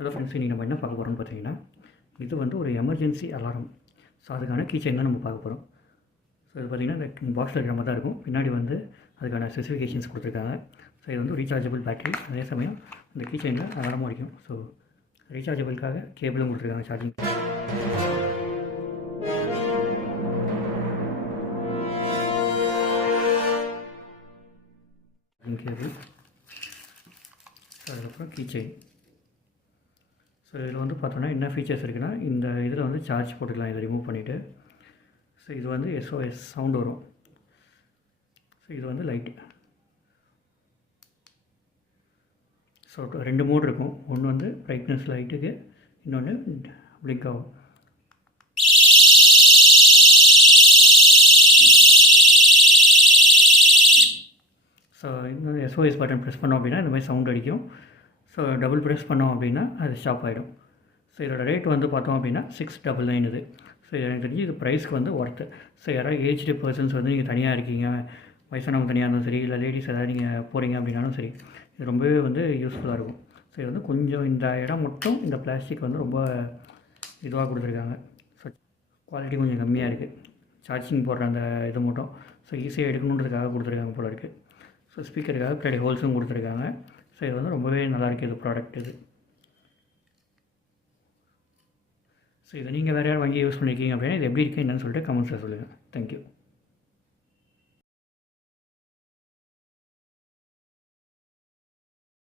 Hello friends, இன்றைக்கி நம்ம என்ன பார்க்க போகிறோம்னு பார்த்தீங்கன்னா, இது வந்து ஒரு எமர்ஜென்சி அலாரம். ஸோ அதுக்கான கீச்செயின் தான் நம்ம பார்க்க போகிறோம். ஸோ இது பார்த்திங்கன்னா இந்த பாக்ஸில் இருக்கிற மாதிரி தான் இருக்கும். பின்னாடி வந்து அதுக்கான ஸ்பெசிஃபிகேஷன்ஸ் கொடுத்துருக்காங்க. ஸோ இது வந்து ரீசார்ஜபிள் பேட்டரி, அதே சமயம் இந்த கீச்செயினில் அலாரமும் அடிக்கும். ஸோ ரீசார்ஜபிளுக்காக கேபிளும் கொடுத்துருக்காங்க, சார்ஜிங் கேபிள். ஸோ அதுக்கப்புறம் கீச்செயின். ஸோ இதில் வந்து பார்த்தோன்னா என்ன ஃபீச்சர்ஸ் இருக்குன்னா, இந்த இதில் வந்து சார்ஜ் போட்டுக்கலாம், இதை ரிமூவ் பண்ணிவிட்டு. ஸோ இது வந்து SOS சவுண்ட் வரும். ஸோ இது வந்து லைட்டு. ஸோ 2 மோட் இருக்கும். ஒன்று வந்து பிரைட்னஸ் லைட்டுக்கு, இன்னொன்று பிளிங்க் ஆகும். ஸோ இன்னொரு SOS பட்டன் ப்ரெஸ் பண்ணோம் அப்படின்னா இந்த மாதிரி சவுண்ட் அடிக்கும். ஸோ டபுள் ப்ரெஸ் பண்ணோம் அப்படின்னா அது ஸ்டாப் ஆகிடும். ஸோ இதோட ரேட் வந்து பார்த்தோம் அப்படின்னா 699 இது. ஸோ எனக்கு தெரிஞ்சு இது ப்ரைஸ்க்கு வந்து ஒர்த்து. ஸோ யாராவது ஏஜ்டு பர்சன்ஸ் வந்து நீங்கள் தனியாக இருக்கீங்க, வயசானவங்க தனியாக இருந்தாலும் சரி, இல்லை லேடிஸ் ஏதாவது நீங்கள் போகிறீங்க அப்படின்னாலும் சரி, இது ரொம்பவே வந்து யூஸ்ஃபுல்லாக இருக்கும். ஸோ இது வந்து கொஞ்சம் இந்த இடம் மட்டும் இந்த பிளாஸ்டிக் வந்து ரொம்ப இதுவாக கொடுத்துருக்காங்க. ஸோ குவாலிட்டி கொஞ்சம் கம்மியாக இருக்குது. சார்ஜிங் போடுற அந்த இது மட்டும் ஸோ ஈஸியாக எடுக்கணுன்றதுக்காக கொடுத்துருக்காங்க போல இருக்குது. ஸோ ஸ்பீக்கருக்காக பின்னாடி ஹோல்ஸும் கொடுத்துருக்காங்க. ஸோ இது வந்து ரொம்பவே நல்லாயிருக்கு இது ப்ராடக்ட் இது. ஸோ இதை நீங்கள் வேறு யாரும் வாங்கி யூஸ் பண்ணியிருக்கீங்க அப்படின்னா இது எப்படி இருக்குது என்னன்னு சொல்லிட்டு கமெண்ட்ஸில் சொல்லுங்கள். தேங்க்யூ.